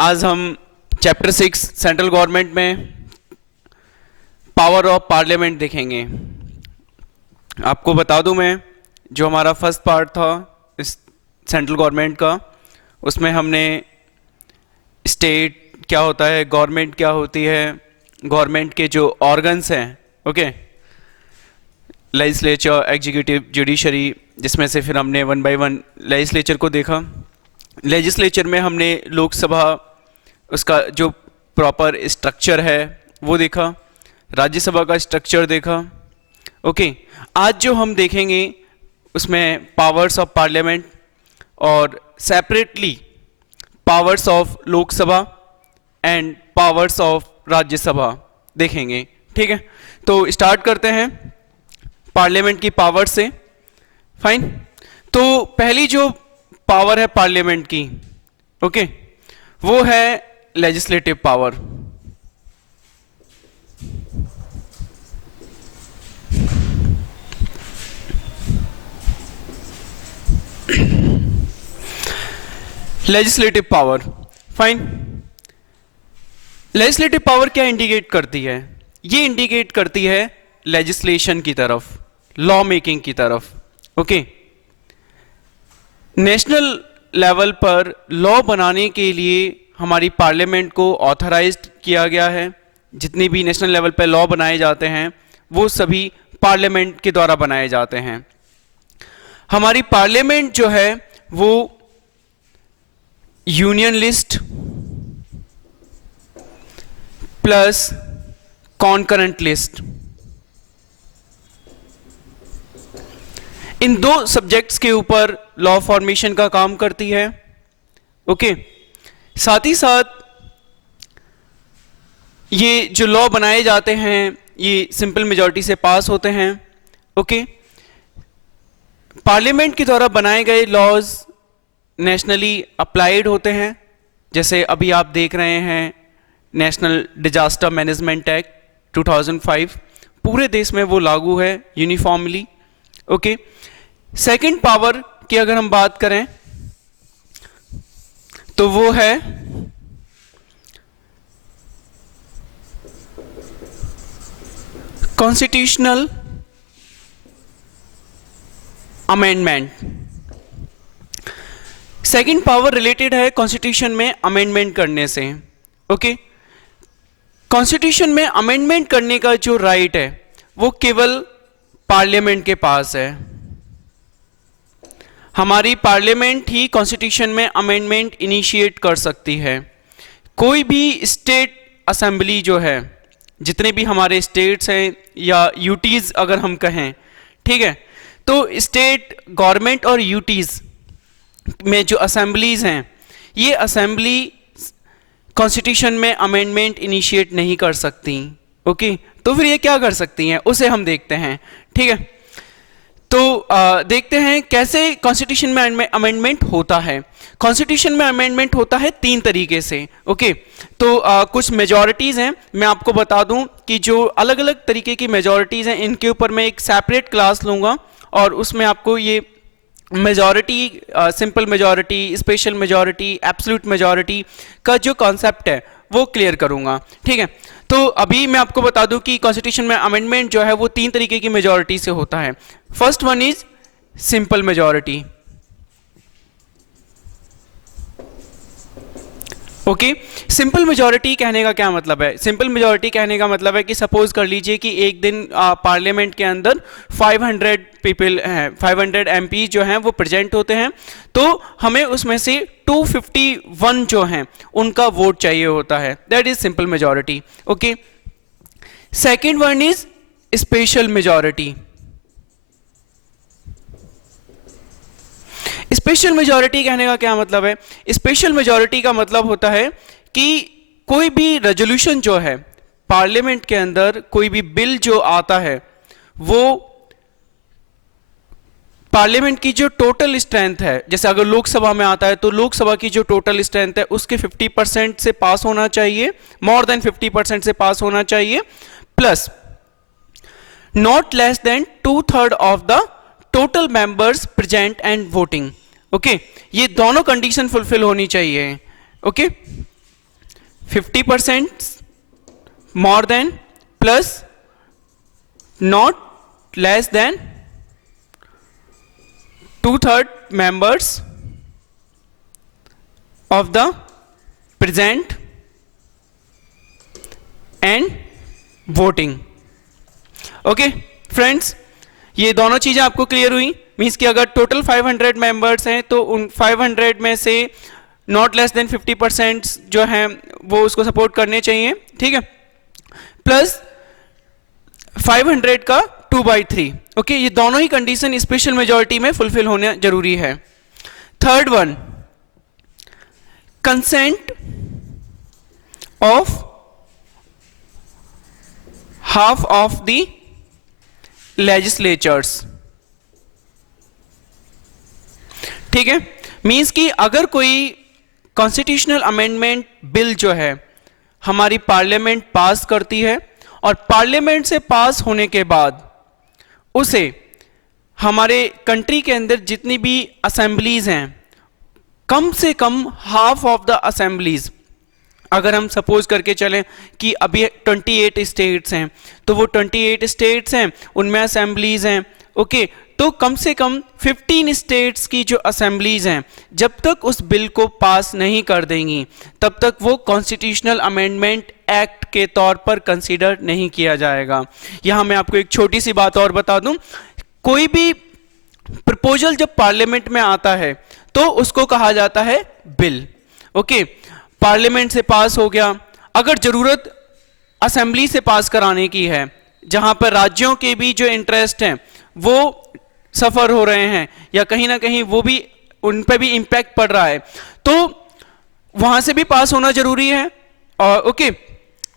आज हम chapter 6 central government में पावर ऑफ पार्लियामेंट देखेंगे। आपको बता दूं मैं, जो हमारा फर्स्ट पार्ट था इस सेंट्रल गवर्नमेंट का, उसमें हमने स्टेट क्या होता है, गवर्नमेंट क्या होती है, गवर्नमेंट के जो ऑर्गन्स हैं, ओके, लेजिस्लेचर, एग्जीक्यूटिव, जुडिशरी, जिसमें से फिर हमने वन बाय वन लेजिस्लेचर को देखा। लेजिस्लेचर में हमने लोकसभा, उसका जो प्रॉपर स्ट्रक्चर है वो देखा, राज्यसभा का स्ट्रक्चर देखा। ओके, आज जो हम देखेंगे उसमें पावर्स ऑफ पार्लियामेंट और separately powers of Lok Sabha and powers of Rajya Sabha देखेंगे। ठीक है, तो स्टार्ट करते हैं पार्लियामेंट की पावर से। फाइन, तो पहली जो पावर है पार्लियामेंट की, ओके, वो है legislative power. Legislative power, fine. Legislative power क्या इंडिकेट करती है? ये इंडिकेट करती है लेजिस्लेशन की तरफ, लॉ मेकिंग की तरफ। ओके, नेशनल लेवल पर लॉ बनाने के लिए हमारी पार्लियामेंट को ऑथराइज्ड किया गया है। जितने भी नेशनल लेवल पर लॉ बनाए जाते हैं वो सभी पार्लियामेंट के द्वारा बनाए जाते हैं। हमारी पार्लियामेंट जो है वो union list plus concurrent list, इन दो सब्जेक्ट्स के ऊपर लॉ फॉर्मेशन का काम करती है। ओके, साथ ही साथ ये जो लॉ बनाए जाते हैं ये सिंपल मेजॉरिटी से पास होते हैं। ओके, पार्लियामेंट के द्वारा बनाए गए लॉज नेशनली अप्लाइड होते हैं। जैसे अभी आप देख रहे हैं नेशनल डिजास्टर मैनेजमेंट एक्ट 2005, पूरे देश में वो लागू है यूनिफॉर्मली। ओके, सेकंड पावर की अगर हम बात करें तो वो है constitutional amendment. Second power related है कॉन्स्टिट्यूशन में अमेंडमेंट करने से। ओके, कॉन्स्टिट्यूशन में अमेंडमेंट करने का जो राइट है वो केवल पार्लियामेंट के पास है। हमारी पार्लियामेंट ही कॉन्स्टिट्यूशन में अमेंडमेंट इनिशिएट कर सकती है। कोई भी स्टेट असेंबली जो है, जितने भी हमारे स्टेट्स हैं या यूटीज अगर हम कहें, ठीक है, तो स्टेट गवर्नमेंट और यूटीज में जो असेंबलीज हैं, ये असेंबली कॉन्स्टिट्यूशन में अमेंडमेंट इनिशिएट नहीं कर सकती। ओके, तो फिर ये क्या कर सकती हैं, उसे हम देखते हैं। ठीक है, तो देखते हैं कैसे कॉन्स्टिट्यूशन में अमेंडमेंट होता है। कॉन्स्टिट्यूशन में अमेंडमेंट होता है तीन तरीके से। ओके, तो कुछ मेजॉरिटीज हैं, मैं आपको बता दूं कि जो अलग अलग तरीके की मेजॉरिटीज हैं इनके ऊपर मैं एक सेपरेट क्लास लूंगा और उसमें आपको ये majority, simple majority, special majority, absolute majority का जो कॉन्सेप्ट है वो क्लियर करूंगा। ठीक है, तो अभी मैं आपको बता दूं कि कॉन्स्टिट्यूशन में अमेंडमेंट जो है वो तीन तरीके की मेजॉरिटी से होता है। First one is simple majority. Okay, simple majority कहने का क्या मतलब है? सिंपल मेजॉरिटी कहने का मतलब है कि सपोज कर लीजिए कि एक दिन पार्लियामेंट के अंदर 500 पीपल हैं, 500 एमपी जो हैं वो प्रेजेंट होते हैं, तो हमें उसमें से 251 जो हैं उनका वोट चाहिए होता है। That is simple majority. Okay, second one is special majority. Special majority कहने का क्या मतलब है? स्पेशल मेजॉरिटी का मतलब होता है कि कोई भी रेजोल्यूशन जो है पार्लियामेंट के अंदर, कोई भी बिल जो आता है वो पार्लियामेंट की जो टोटल स्ट्रेंथ है, जैसे अगर लोकसभा में आता है तो लोकसभा की जो टोटल स्ट्रेंथ है उसके 50% से पास होना चाहिए, मोर देन 50% से पास होना चाहिए, plus not less than 2/3 of the total members present and voting. Okay, ये दोनों कंडीशन फुलफिल होनी चाहिए। Okay, 50% more than plus not less than 2/3 members of the present and voting. Okay friends, ये दोनों चीजें आपको क्लियर हुई? मीन्स कि अगर टोटल 500 मेंबर्स हैं तो उन 500 में से नॉट लेस देन 50% जो हैं वो उसको सपोर्ट करने चाहिए, ठीक है, प्लस 500 का 2/3. ओके, ये दोनों ही कंडीशन स्पेशल मेजॉरिटी में फुलफिल होना जरूरी है. Third one, consent of half of the legislatures. ठीक है, मीन्स कि अगर कोई कॉन्स्टिट्यूशनल अमेंडमेंट बिल जो है हमारी पार्लियामेंट पास करती है और पार्लियामेंट से पास होने के बाद उसे हमारे कंट्री के अंदर जितनी भी असेंबलीज हैं, कम से कम हाफ ऑफ द असेंबलीज, अगर हम सपोज करके चलें कि अभी 28 स्टेट्स हैं तो वो 28 स्टेट्स हैं, उनमें असेंबलीज हैं, ओके, तो कम से कम 15 स्टेट्स की जो असेंबलीज हैं जब तक उस बिल को पास नहीं कर देंगी तब तक वो कॉन्स्टिट्यूशनल अमेंडमेंट एक्ट के तौर पर कंसीडर नहीं किया जाएगा. यहां मैं आपको एक छोटी सी बात और बता दूं, कोई भी प्रपोजल जब पार्लियामेंट में आता है तो उसको कहा जाता है बिल. ओके, पार्लियामेंट से पास हो गया, अगर जरूरत असेंबली से पास कराने की है जहां पर राज्यों के भी जो इंटरेस्ट हैं वो सफर हो रहे हैं या कहीं ना कहीं वो भी उन पर भी इंपैक्ट पड़ रहा है, तो वहां से भी पास होना जरूरी है. और ओके,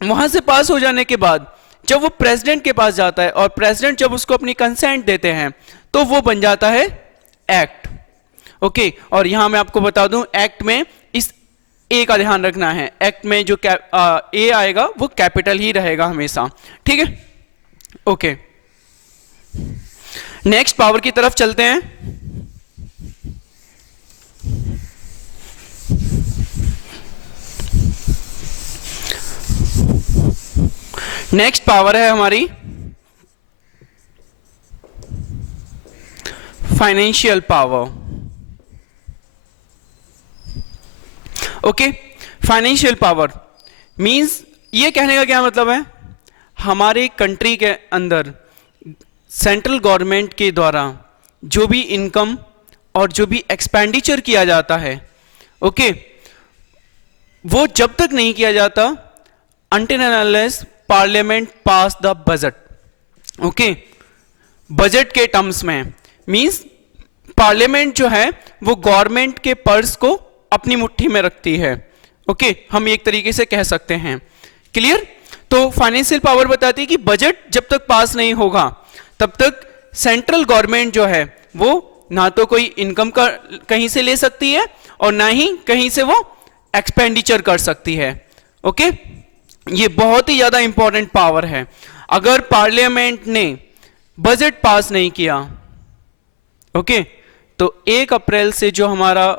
वहां से पास हो जाने के बाद जब वो प्रेसिडेंट के पास जाता है और प्रेसिडेंट जब उसको अपनी कंसेंट देते हैं तो वो बन जाता है एक्ट. ओके, और यहां मैं आपको बता दूं, एक्ट में इस ए का ध्यान रखना है, एक्ट में जो ए आएगा वो कैपिटल ही रहेगा हमेशा, ठीक है. ओके, नेक्स्ट पावर की तरफ चलते हैं. नेक्स्ट पावर है हमारी financial power. Okay, financial power means, ये कहने का क्या मतलब है, हमारे कंट्री के अंदर सेंट्रल गवर्नमेंट के द्वारा जो भी इनकम और जो भी एक्सपेंडिचर किया जाता है, ओके, वो जब तक नहीं किया जाता until and unless parliament pass the budget. Okay, budget के टर्म्स में मींस पार्लियामेंट जो है वो गवर्नमेंट के पर्स को अपनी मुट्ठी में रखती है. ओके, हम एक तरीके से कह सकते हैं. क्लियर? तो फाइनेंशियल पावर बताती है कि बजट जब तक पास नहीं होगा तब तक सेंट्रल गवर्नमेंट जो है वो ना तो कोई इनकम का कहीं से ले सकती है और ना ही कहीं से वो एक्सपेंडिचर कर सकती है. ओके, ये बहुत ही ज्यादा इंपॉर्टेंट पावर है. अगर पार्लियामेंट ने बजट पास नहीं किया, ओके, तो 1 अप्रैल से जो हमारा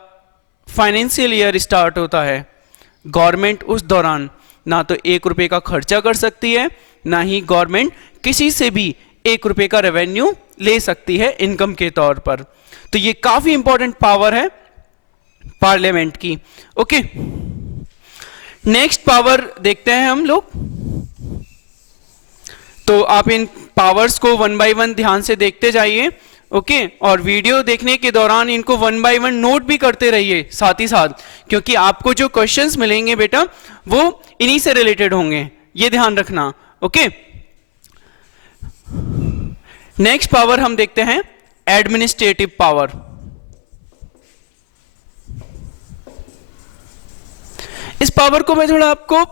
फाइनेंशियल ईयर स्टार्ट होता है, गवर्नमेंट उस दौरान ना तो 1 रुपए का खर्चा कर सकती है, ना ही गवर्नमेंट किसी से भी 1 रुपए का रेवेन्यू ले सकती है इनकम के तौर पर. तो ये काफी इंपॉर्टेंट पावर है पार्लियामेंट की. ओके, नेक्स्ट पावर देखते हैं हम लोग. तो आप इन पावर्स को 1 बाय 1 ध्यान से देखते जाइए. ओके, और वीडियो देखने के दौरान इनको 1 बाय 1 नोट भी करते रहिए साथ ही साथ, क्योंकि आपको जो क्वेश्चंस मिलेंगे बेटा वो इन्हीं से रिलेटेड होंगे, ये ध्यान रखना. ओके, नेक्स्ट पावर हम देखते हैं एडमिनिस्ट्रेटिव पावर. इस पावर को मैं थोड़ा आपको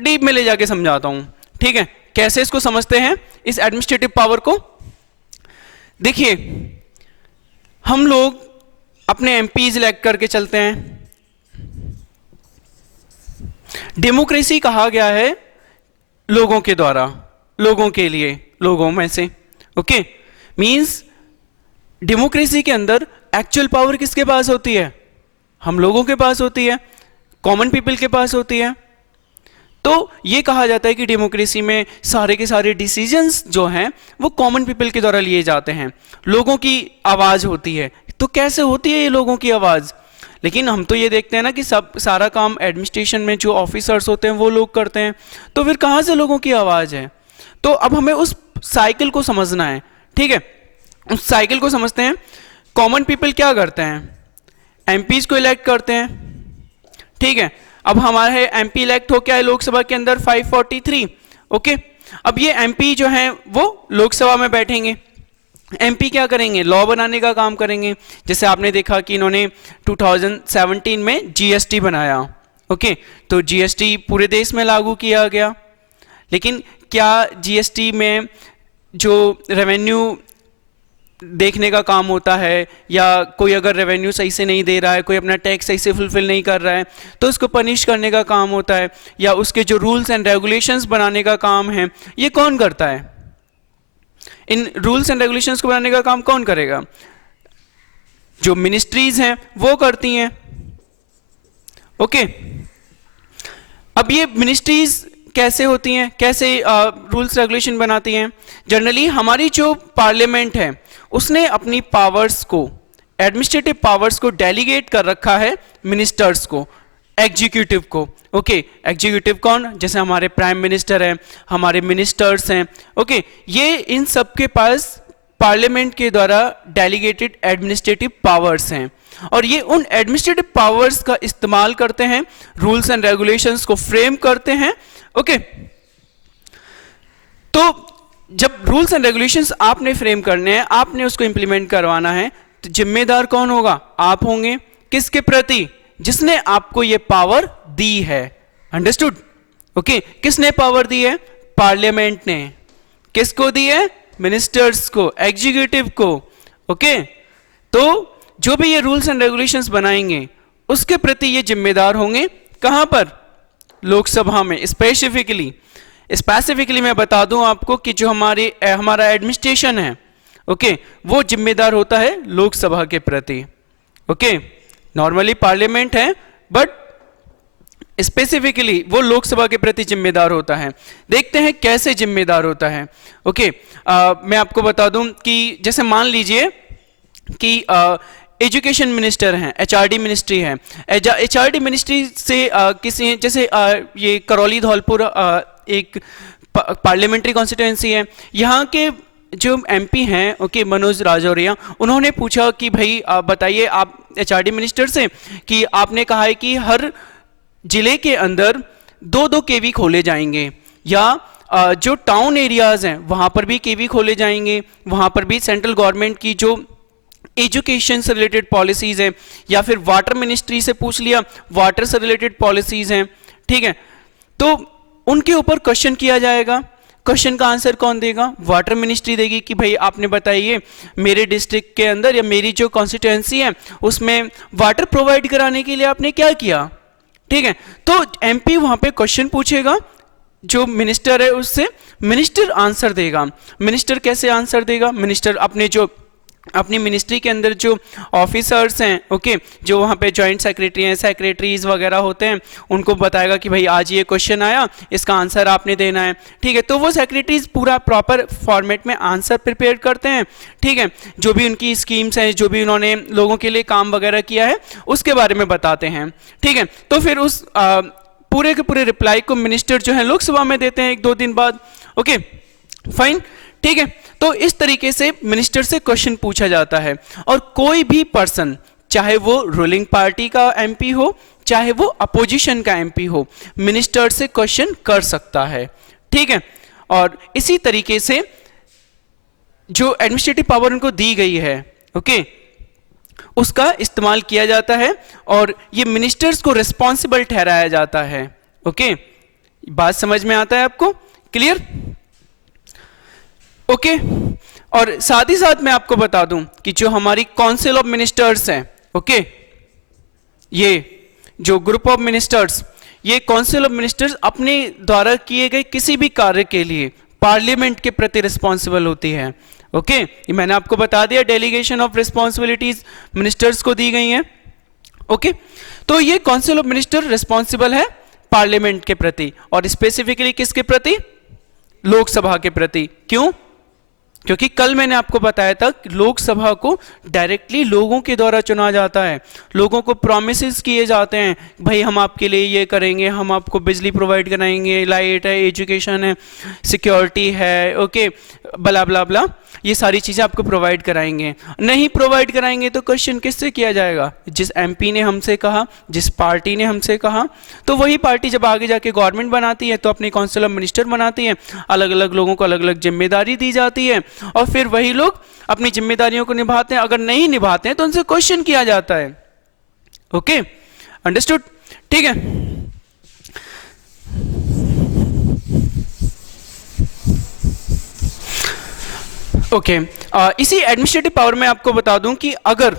डीप में ले जाके समझाता हूं, ठीक है, कैसे इसको समझते हैं इस एडमिनिस्ट्रेटिव पावर को. देखिए, हम लोग अपने एमपीज इलेक्ट करके चलते हैं. डेमोक्रेसी कहा गया है लोगों के द्वारा, लोगों के लिए, लोगों में से. ओके, मींस डेमोक्रेसी के अंदर एक्चुअल पावर किसके पास होती है? हम लोगों के पास होती है, कॉमन पीपल के पास होती है. तो ये कहा जाता है कि डेमोक्रेसी में सारे के सारे डिसीजंस जो हैं वो कॉमन पीपल के द्वारा लिए जाते हैं, लोगों की आवाज़ होती है। तो कैसे होती है ये लोगों की आवाज़? लेकिन हम तो ये देखते हैं ना कि सब सारा काम एडमिनिस्ट्रेशन में जो ऑफिसर्स होते हैं वो लोग करते हैं, तो फिर कहाँ से लोगों की आवाज़ है? तो अब हमें उस साइकिल को समझना है, ठीक है? उस साइकिल को समझते हैं। कॉमन पीपल क्या करते हैं? एमपीज को इलेक्ट करते हैं, ठीक है? अब हमारे एमपी इलेक्ट हो क्या है लोकसभा के अंदर? 543, ओके। अब ये एमपी जो हैं वो लोकसभा में बैठेंगे, एमपी क्या करेंगे? लॉ बनाने का काम करेंगे। जैसे आपने देखा कि इन्होंने 2017 में जीएसटी बनाया, ओके, तो जीएसटी पूरे देश में लागू किया गया। लेकिन क्या जीएसटी में जो रेवेन्यू देखने का काम होता है, या कोई अगर रेवेन्यू सही से नहीं दे रहा है, कोई अपना टैक्स सही से फुलफिल नहीं कर रहा है, तो उसको पनिश करने का काम होता है, या उसके जो रूल्स एंड रेगुलेशंस बनाने का काम है, ये कौन करता है? इन रूल्स एंड रेगुलेशंस को बनाने का काम कौन करेगा? जो मिनिस्ट्रीज हैं वो करती हैं, ओके। अब ये मिनिस्ट्रीज कैसे होती हैं, कैसे रूल्स रेगुलेशन बनाती हैं? जनरली हमारी जो पार्लियामेंट है उसने अपनी पावर्स को, एडमिनिस्ट्रेटिव पावर्स को डेलीगेट कर रखा है मिनिस्टर्स को, एग्जीक्यूटिव को, ओके। एग्जीक्यूटिव कौन? जैसे हमारे प्राइम मिनिस्टर हैं, हमारे मिनिस्टर्स हैं, ओके। ये इन सब के पास पार्लियामेंट के द्वारा डेलीगेटेड एडमिनिस्ट्रेटिव पावर्स हैं, और ये उन एडमिनिस्ट्रेटिव पावर्स का इस्तेमाल करते हैं, रूल्स एंड रेगुलेशंस को फ्रेम करते हैं, ओके। तो जब रूल्स एंड रेगुलेशंस आपने फ्रेम करने हैं, आपने उसको इंप्लीमेंट करवाना है, तो जिम्मेदार कौन होगा? आप होंगे। किसके प्रति? जिसने आपको ये पावर दी है, अंडरस्टूड, ओके। किसने पावर दी है? पार्लियामेंट ने। किसको दी है? मिनिस्टर्स को, एग्जीक्यूटिव को, ओके। तो जो भी ये रूल्स एंड रेगुलेशंस बनाएंगे उसके प्रति ये जिम्मेदार होंगे। कहां पर? लोकसभा में। स्पेसिफिकली मैं बता दूं आपको कि जो हमारा एडमिनिस्ट्रेशन है, ओके, वो जिम्मेदार होता है लोकसभा के प्रति, ओके। नॉर्मली पार्लियामेंट है, बट स्पेसिफिकली वो लोकसभा के प्रति जिम्मेदार होता है। देखते हैं कैसे जिम्मेदार होता है, ओके। मैं आपको बता दूं कि जैसे मान लीजिए कि एजुकेशन मिनिस्टर हैं, एचआरडी मिनिस्ट्री है। एचआरडी मिनिस्ट्री से किसी, जैसे ये करौली धौलपुर एक पार्लियामेंट्री कॉन्स्टिट्यूएंसी है, यहाँ के जो एमपी हैं, ओके, मनोज राजौरिया, उन्होंने पूछा कि भाई बताइए आप एचआरडी मिनिस्टर से कि आपने कहा है कि हर जिले के अंदर 2-2 केवी खोले जाएंगे, या जो टाउन एरियाज हैं वहाँ पर भी केवी खोले जाएंगे, वहाँ पर भी सेंट्रल गवर्नमेंट की जो एजुकेशन से रिलेटेड पॉलिसीज हैं, या फिर वाटर मिनिस्ट्री से पूछ लिया, वाटर से रिलेटेड पॉलिसीज हैं, ठीक है। तो उनके ऊपर क्वेश्चन किया जाएगा। क्वेश्चन का आंसर कौन देगा? वाटर मिनिस्ट्री देगी कि भाई आपने बताइए मेरे डिस्ट्रिक्ट के अंदर या मेरी जो कॉन्स्टिट्यूएंसी है उसमें वाटर प्रोवाइड कराने के लिए आपने क्या किया, ठीक है। तो एमपी वहां पे क्वेश्चन पूछेगा, जो मिनिस्टर है उससे, मिनिस्टर आंसर देगा। मिनिस्टर कैसे आंसर देगा? मिनिस्टर अपनी मिनिस्ट्री के अंदर जो ऑफिसर्स हैं, ओके, जो वहाँ पे जॉइंट सेक्रेटरी हैं, सेक्रेटरीज वगैरह होते हैं, उनको बताएगा कि भाई आज ये क्वेश्चन आया, इसका आंसर आपने देना है, ठीक है। तो वो सेक्रेटरीज पूरा प्रॉपर फॉर्मेट में आंसर प्रिपेयर करते हैं, ठीक है। जो भी उनकी स्कीम्स हैं, जो भी उन्होंने लोगों के लिए काम वगैरह किया है उसके बारे में बताते हैं, ठीक है। तो फिर उस पूरे के पूरे रिप्लाई को मिनिस्टर जो है लोकसभा में देते हैं 1-2 दिन बाद, ओके, फाइन, ठीक है। तो इस तरीके से मिनिस्टर से क्वेश्चन पूछा जाता है, और कोई भी पर्सन, चाहे वो रूलिंग पार्टी का एमपी हो, चाहे वो अपोजिशन का एमपी हो, मिनिस्टर से क्वेश्चन कर सकता है, ठीक है। और इसी तरीके से जो एडमिनिस्ट्रेटिव पावर उनको दी गई है, ओके, उसका इस्तेमाल किया जाता है, और ये मिनिस्टर्स को रिस्पॉन्सिबल ठहराया जाता है, ओके। बात समझ में आता है आपको? क्लियर? ओके। और साथ ही साथ मैं आपको बता दूं कि जो हमारी काउंसिल ऑफ मिनिस्टर्स हैं, ओके, ये जो ग्रुप ऑफ मिनिस्टर्स, ये काउंसिल ऑफ मिनिस्टर्स अपने द्वारा किए गए किसी भी कार्य के लिए पार्लियामेंट के प्रति रिस्पॉन्सिबल होती है, ओके। ये मैंने आपको बता दिया, डेलीगेशन ऑफ रिस्पॉन्सिबिलिटीज मिनिस्टर्स को दी गई हैं, ओके। तो ये काउंसिल ऑफ मिनिस्टर रिस्पॉन्सिबल है पार्लियामेंट के प्रति, और स्पेसिफिकली किसके प्रति? लोकसभा के प्रति। क्यों? क्योंकि कल मैंने आपको बताया था लोकसभा को डायरेक्टली लोगों के द्वारा चुना जाता है, लोगों को प्रॉमिसेस किए जाते हैं, भाई हम आपके लिए ये करेंगे, हम आपको बिजली प्रोवाइड कराएंगे, लाइट है, एजुकेशन है, सिक्योरिटी है, ओके, बला बला बला, ये सारी चीज़ें आपको प्रोवाइड कराएंगे। नहीं प्रोवाइड कराएंगे तो क्वेश्चन किससे किया जाएगा? जिस एमपी ने हमसे कहा, जिस पार्टी ने हमसे कहा। तो वही पार्टी जब आगे जाके गवर्नमेंट बनाती है तो अपनी काउंसिल ऑफ मिनिस्टर बनाती है, अलग अलग लोगों को अलग अलग जिम्मेदारी दी जाती है, और फिर वही लोग अपनी जिम्मेदारियों को निभाते हैं। अगर नहीं निभाते हैं तो उनसे क्वेश्चन किया जाता है। Okay, understood? ठीक है। ओके, इसी एडमिनिस्ट्रेटिव पावर में आपको बता दूं कि अगर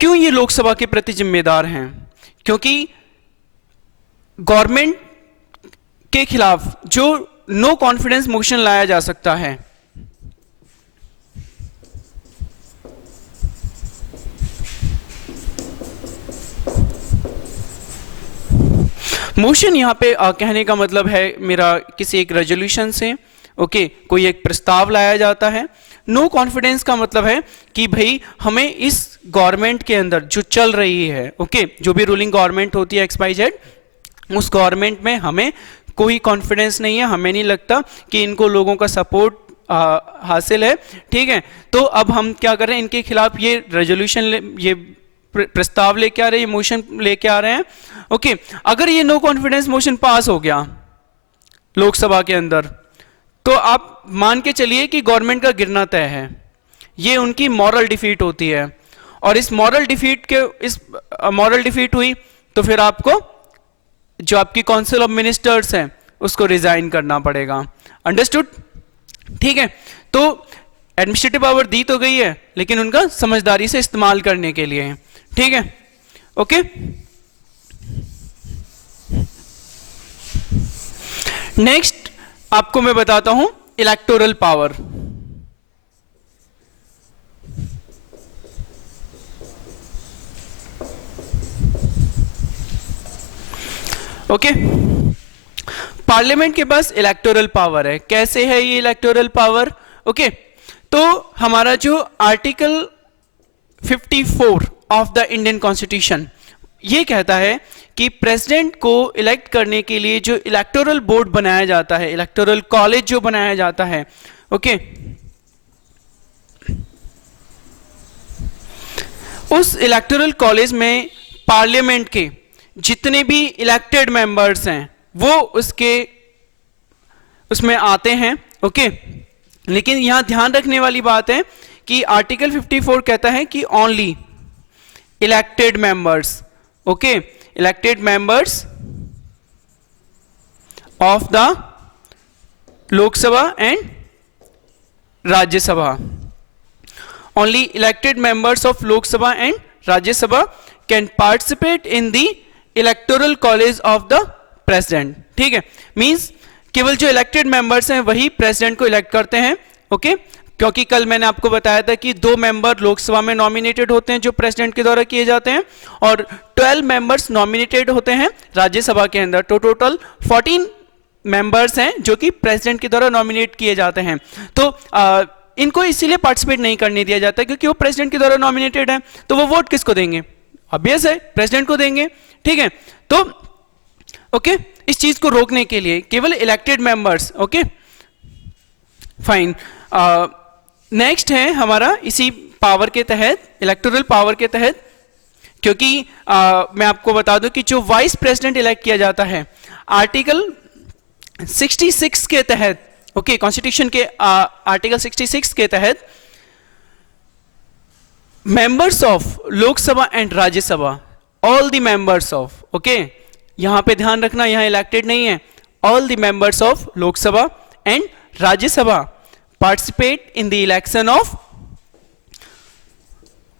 क्यों ये लोकसभा के प्रति जिम्मेदार हैं, क्योंकि गवर्नमेंट के खिलाफ जो नो कॉन्फिडेंस मोशन लाया जा सकता है, मोशन यहां पे कहने का मतलब है मेरा किसी एक रेजोल्यूशन से, ओके, कोई एक प्रस्ताव लाया जाता है। नो कॉन्फिडेंस का मतलब है कि भाई हमें इस गवर्नमेंट के अंदर जो चल रही है, ओके, जो भी रूलिंग गवर्नमेंट होती है XYZ, उस गवर्नमेंट में हमें कोई कॉन्फिडेंस नहीं है, हमें नहीं लगता कि इनको लोगों का सपोर्ट हासिल है। ठीक है, तो अब हम क्या कर रहे हैं, इनके खिलाफ ये रेजोल्यूशन, ये प्रस्ताव लेके आ रहे हैं, ये मोशन लेके आ रहे हैं। ओके, अगर ये नो कॉन्फिडेंस मोशन पास हो गया लोकसभा के अंदर, तो आप मान के चलिए कि गवर्नमेंट का गिरना तय है। ये उनकी मॉरल डिफीट होती है, और इस मॉरल डिफीट हुई तो फिर आपको जो आपकी काउंसिल ऑफ मिनिस्टर्स हैं उसको रिजाइन करना पड़ेगा। अंडरस्टूड? ठीक है, तो एडमिनिस्ट्रेटिव पावर दी तो गई है, लेकिन उनका समझदारी से इस्तेमाल करने के लिए है। ठीक है, ओके। नेक्स्ट आपको मैं बताता हूं इलेक्टोरल पावर। ओके, पार्लियामेंट के पास इलेक्टोरल पावर है। कैसे है ये इलेक्टोरल पावर? ओके, तो हमारा जो article 54 of the Indian constitution ये कहता है कि प्रेसिडेंट को इलेक्ट करने के लिए जो इलेक्टोरल बोर्ड बनाया जाता है, इलेक्टोरल कॉलेज जो बनाया जाता है, ओके, उस इलेक्टोरल कॉलेज में पार्लियामेंट के जितने भी इलेक्टेड मेंबर्स हैं वो उसमें आते हैं। ओके, लेकिन यहां ध्यान रखने वाली बात है कि आर्टिकल 54 कहता है कि only elected members, okay, elected members of the Lok Sabha and Rajya Sabha, only elected members of Lok Sabha and Rajya Sabha can participate in the electoral college of the president. ठीक है, मींस केवल जो इलेक्टेड मेंबर्स हैं वही प्रेसिडेंट को इलेक्ट करते हैं। ओके, क्योंकि कल मैंने आपको बताया था कि 2 मेंबर लोकसभा में नॉमिनेटेड होते हैं जो प्रेसिडेंट के द्वारा किए जाते हैं, और 12 मेंबर्स नॉमिनेटेड होते हैं राज्यसभा के अंदर। तो टोटल 14 मेंबर्स हैं जो कि प्रेसिडेंट के द्वारा नॉमिनेट किए जाते हैं। तो इनको इसीलिए पार्टिसिपेट नहीं करने दिया जाता क्योंकि वो प्रेसिडेंट के द्वारा नॉमिनेटेड है, तो वो वोट किसको देंगे? ऑब्वियस है, प्रेसिडेंट को देंगे। ठीक है, तो ओके, इस चीज को रोकने के लिए केवल elected members. Okay, fine. Next है हमारा इसी पावर के तहत, इलेक्टोरल पावर के तहत, क्योंकि मैं आपको बता दूं कि जो वाइस प्रेसिडेंट इलेक्ट किया जाता है आर्टिकल 66 के तहत, ओके, कॉन्स्टिट्यूशन के आर्टिकल 66 के तहत, members of Lok Sabha and Rajya Sabha, all the members of, okay, यहां पे ध्यान रखना, यहां इलेक्टेड नहीं है, all the members of Lok Sabha and Rajya Sabha participate in the election of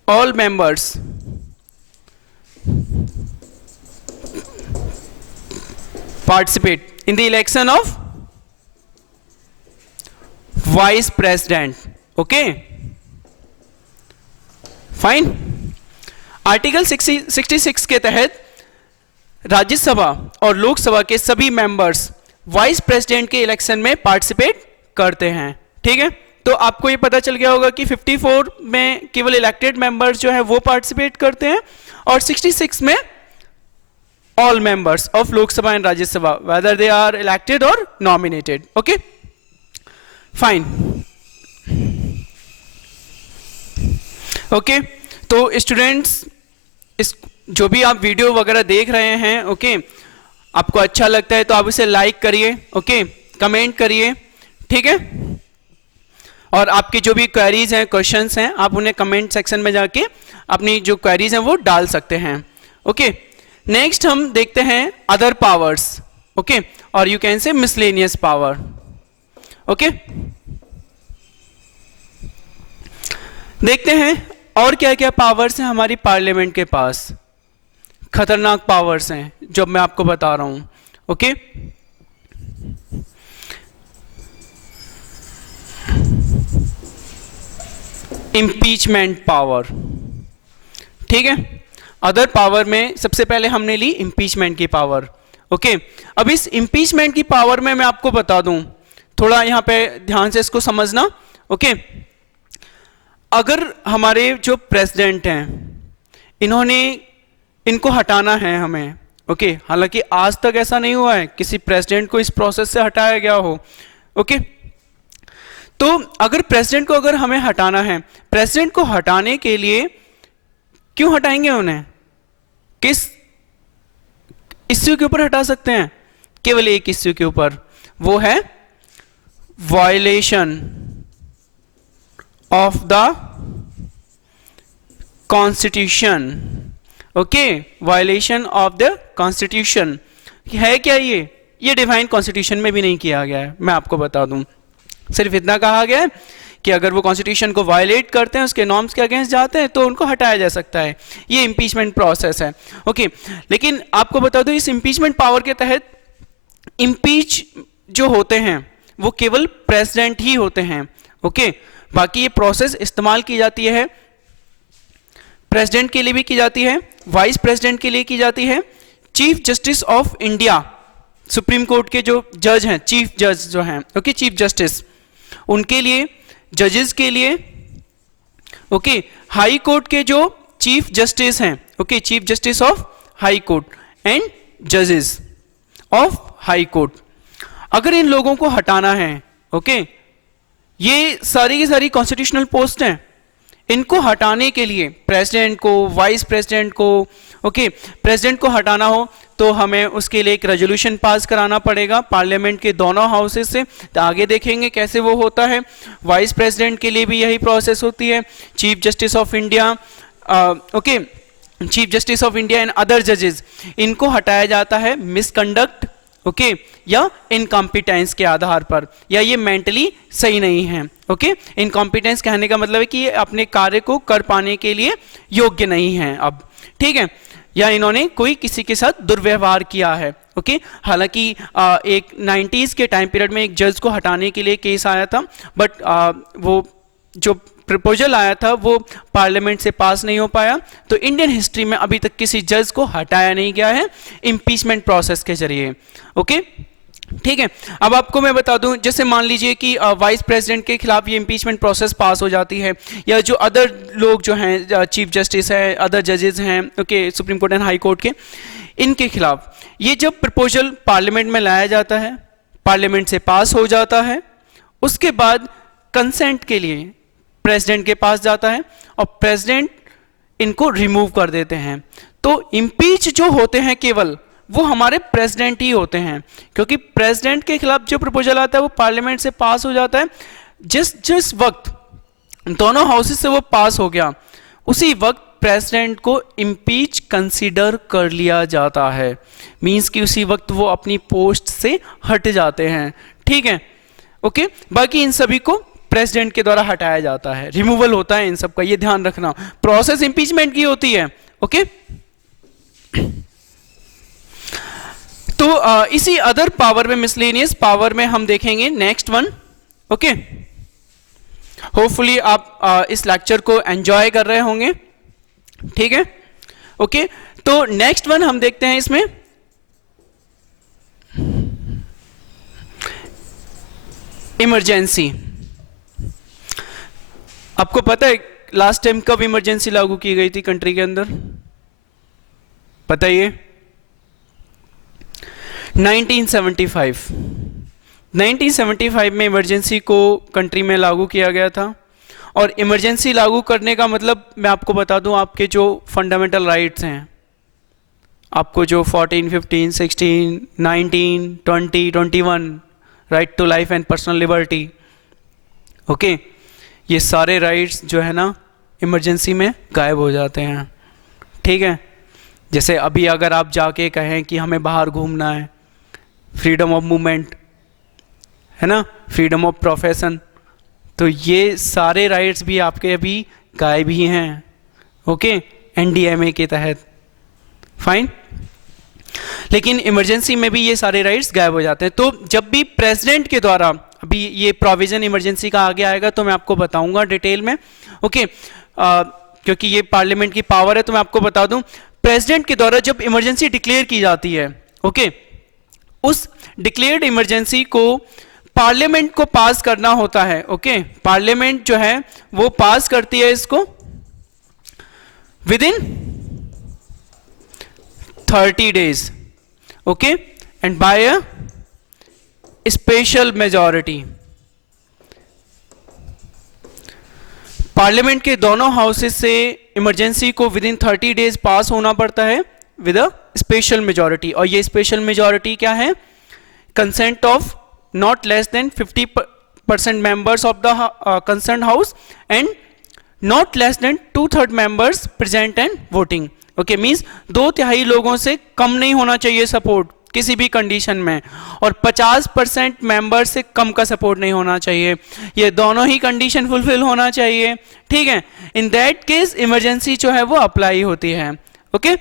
all members participate in the election of vice president. Okay, fine. Article 66 के तहत राज्यसभा और लोकसभा के सभी मेंबर्स वाइस प्रेसिडेंट के इलेक्शन में पार्टिसिपेट करते हैं। ठीक है, तो आपको ये पता चल गया होगा कि 54 में केवल इलेक्टेड मेंबर्स जो है वो पार्टिसिपेट करते हैं और 66 में all members of Lok Sabha and Rajya Sabha whether they are elected और नॉमिनेटेड। Okay fine. ओके, तो स्टूडेंट्स इस जो भी आप वीडियो वगैरह देख रहे हैं, ओके आपको अच्छा लगता है तो आप इसे लाइक करिए, ओके कमेंट करिए, ठीक है, और आपकी जो भी क्वेरीज हैं, क्वेश्चंस हैं, आप उन्हें कमेंट सेक्शन में जाके अपनी जो क्वेरीज हैं वो डाल सकते हैं। ओके नेक्स्ट हम देखते हैं अदर पावर्स, ओके और you can say miscellaneous power. Okay देखते हैं और क्या क्या पावर्स हैं हमारी पार्लियामेंट के पास, खतरनाक पावर्स हैं जो मैं आपको बता रहा हूं। ओके इम्पीचमेंट पावर, ठीक है, अदर पावर में सबसे पहले हमने ली इम्पीचमेंट की पावर। ओके अब इस इम्पीचमेंट की पावर में मैं आपको बता दूं, थोड़ा यहां पे ध्यान से इसको समझना। ओके अगर हमारे जो प्रेसिडेंट हैं इनको हटाना है हमें, ओके हालांकि आज तक ऐसा नहीं हुआ है किसी प्रेसिडेंट को इस प्रोसेस से हटाया गया हो। ओके तो अगर प्रेसिडेंट को अगर हमें हटाना है, प्रेसिडेंट को हटाने के लिए क्यों हटाएंगे उन्हें, किस इश्यू के ऊपर हटा सकते हैं, केवल एक इश्यू के ऊपर, वो है violation of the constitution. Okay violation of the constitution है क्या, ये डिफाइन कॉन्स्टिट्यूशन में भी नहीं किया गया है, मैं आपको बता दूं, सिर्फ इतना कहा गया है कि अगर वो कॉन्स्टिट्यूशन को वायलेट करते हैं, उसके नॉर्म्स के अगेंस्ट जाते हैं तो उनको हटाया जा सकता है, ये इम्पीचमेंट प्रोसेस है। ओके लेकिन आपको बता दो इस इम्पीचमेंट पावर के तहत इम्पीच जो होते हैं वो केवल प्रेसिडेंट ही होते हैं। ओके बाकी ये प्रोसेस इस्तेमाल की जाती है, प्रेसिडेंट के लिए भी की जाती है, वाइस प्रेसिडेंट के लिए की जाती है, chief justice of India, supreme court के जो जज हैं, चीफ जज जो हैं, ओके चीफ जस्टिस, उनके लिए, जजेस के लिए, ओके हाई कोर्ट के जो चीफ जस्टिस हैं, okay chief justice of high court and जजेस ऑफ हाई कोर्ट, अगर इन लोगों को हटाना है, ओके ये सारी की सारी कॉन्स्टिट्यूशनल पोस्ट हैं, इनको हटाने के लिए प्रेसिडेंट को, वाइस प्रेसिडेंट को, ओके प्रेसिडेंट को हटाना हो तो हमें उसके लिए एक रेजोल्यूशन पास कराना पड़ेगा पार्लियामेंट के दोनों हाउसेस से, तो आगे देखेंगे कैसे वो होता है। वाइस प्रेसिडेंट के लिए भी यही प्रोसेस होती है, chief justice of India, okay chief justice of India and other जजेस, इनको हटाया जाता है मिसकंडक्ट, ओके या इनकॉम्पिटेंस के आधार पर, या ये मेंटली सही नहीं है। ओके इनकॉम्पिटेंस कहने का मतलब है कि ये अपने कार्य को कर पाने के लिए योग्य नहीं है अब, ठीक है, या इन्होंने कोई किसी के साथ दुर्व्यवहार किया है। ओके हालांकि एक 90s के टाइम पीरियड में एक जज को हटाने के लिए केस आया था, बट वो जो प्रपोजल आया था वो पार्लियामेंट से पास नहीं हो पाया, तो इंडियन हिस्ट्री में अभी तक किसी जज को हटाया नहीं गया है इम्पीचमेंट प्रोसेस के जरिए। ओके ठीक है, अब आपको मैं बता दूं, जैसे मान लीजिए कि वाइस प्रेसिडेंट के खिलाफ ये इम्पीचमेंट प्रोसेस पास हो जाती है, या जो अदर लोग जो हैं, चीफ जस्टिस है, अदर जजेस हैं, okay supreme court and high court के, इनके खिलाफ ये जब प्रपोजल पार्लियामेंट में लाया जाता है, पार्लियामेंट से पास हो जाता है, उसके बाद कंसेंट के लिए प्रेसिडेंट के पास जाता है और प्रेसिडेंट इनको रिमूव कर देते हैं। तो इम्पीच जो होते हैं केवल वो हमारे प्रेसिडेंट ही होते हैं, क्योंकि प्रेसिडेंट के खिलाफ जो प्रपोजल आता है वो पार्लियामेंट से पास हो जाता है, जिस वक्त दोनों हाउसेस से वो पास हो गया उसी वक्त प्रेसिडेंट को इम्पीच कंसीडर कर लिया जाता है, मींस कि उसी वक्त वो अपनी पोस्ट से हट जाते हैं। ठीक है ओके, बाकी इन सभी को प्रेसिडेंट के द्वारा हटाया जाता है, रिमूवल होता है इन सब का, ये ध्यान रखना, प्रोसेस इंपीचमेंट की होती है। ओके तो इसी अदर पावर में, मिसलेनियस पावर में हम देखेंगे नेक्स्ट वन। ओके होपफुली आप इस लेक्चर को एंजॉय कर रहे होंगे, ठीक है। ओके तो नेक्स्ट वन हम देखते हैं इसमें इमरजेंसी, आपको पता है लास्ट टाइम कब इमरजेंसी लागू की गई थी कंट्री के अंदर? बताइए। 1975। 1975 में इमरजेंसी को कंट्री में लागू किया गया था। और इमरजेंसी लागू करने का मतलब मैं आपको बता दूं, आपके जो फंडामेंटल राइट्स हैं, आपको जो 14, 15, 16, 19, 20, 21 right to life and personal liberty, okay, ये सारे राइट्स जो है ना इमरजेंसी में गायब हो जाते हैं। ठीक है, जैसे अभी अगर आप जाके कहें कि हमें बाहर घूमना है, फ्रीडम ऑफ मूवमेंट है ना, फ्रीडम ऑफ प्रोफेशन, तो ये सारे राइट्स भी आपके अभी गायब ही हैं, ओके, एनडीएमए के तहत। फाइन। लेकिन इमरजेंसी में भी ये सारे राइट्स गायब हो जाते हैं। तो जब भी प्रेसिडेंट के द्वारा, अभी ये प्रोविजन इमरजेंसी का आगे आएगा तो मैं आपको बताऊंगा डिटेल में, ओके, क्योंकि ये पार्लियामेंट की पावर है, तो मैं आपको बता दूं, प्रेसिडेंट के द्वारा जब इमरजेंसी डिक्लेयर की जाती है, ओके, उस डिक्लेयर्ड इमरजेंसी को पार्लियामेंट को पास करना होता है, ओके, पार्लियामेंट जो है वो पास करती है इसको within 30 days, okay, and by a special majority. Parliament के दोनों हाउसेस से इमरजेंसी को विद इन 30 days पास होना पड़ता है विद अ स्पेशल मेजॉरिटी। और ये स्पेशल मेजॉरिटी क्या है? Consent of not less than 50% members of the concerned house and not less than 2/3 members present and voting, okay, means 2/3 लोगों से कम नहीं होना चाहिए सपोर्ट किसी भी कंडीशन में, और 50% मेंबर से कम का सपोर्ट नहीं होना चाहिए। ये दोनों ही कंडीशन फुलफिल होना चाहिए, ठीक है। इन दैट केस इमरजेंसी जो है वो अप्लाई होती है, ओके,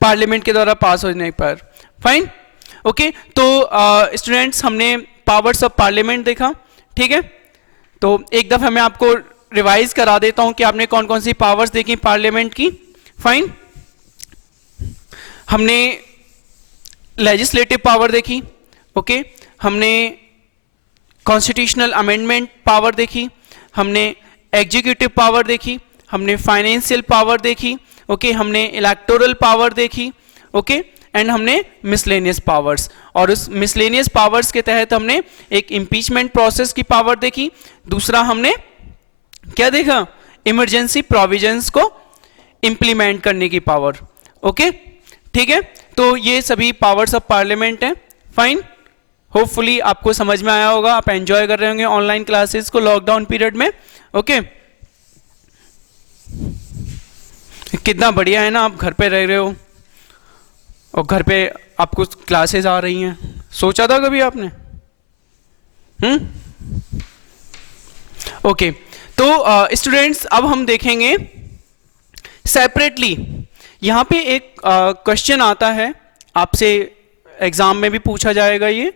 पार्लियामेंट के द्वारा पास होने पर। फाइन, ओके, तो स्टूडेंट्स हमने पावर्स ऑफ पार्लियामेंट देखा, ठीक है। तो एक दफा मैं आपको रिवाइज करा देता हूं कि आपने कौन कौन सी पावर्स देखी पार्लियामेंट की। फाइन, हमने लेजिस्लेटिव पावर देखी, ओके, हमने कॉन्स्टिट्यूशनल अमेंडमेंट पावर देखी, हमने एग्जीक्यूटिव पावर देखी, हमने फाइनेंशियल पावर देखी, ओके, हमने इलेक्टोरल पावर देखी, ओके, एंड हमने मिसलेनियस पावर्स। और उस मिसलेनियस पावर्स के तहत हमने एक इम्पीचमेंट प्रोसेस की पावर देखी, दूसरा हमने क्या देखा? इमरजेंसी प्रोविजंस को इंप्लीमेंट करने की पावर, ओके, ठीक है। तो ये सभी पावर्स ऑफ पार्लियामेंट हैं। फाइन, होपफुली आपको समझ में आया होगा, आप एंजॉय कर रहे होंगे ऑनलाइन क्लासेस को लॉकडाउन पीरियड में, ओके। कितना बढ़िया है ना, आप घर पे रह रहे हो और घर पे आपको क्लासेस आ रही हैं। सोचा था कभी आपने? ओके, तो स्टूडेंट्स अब हम देखेंगे सेपरेटली। यहां पे एक क्वेश्चन आता है, आपसे एग्जाम में भी पूछा जाएगा ये,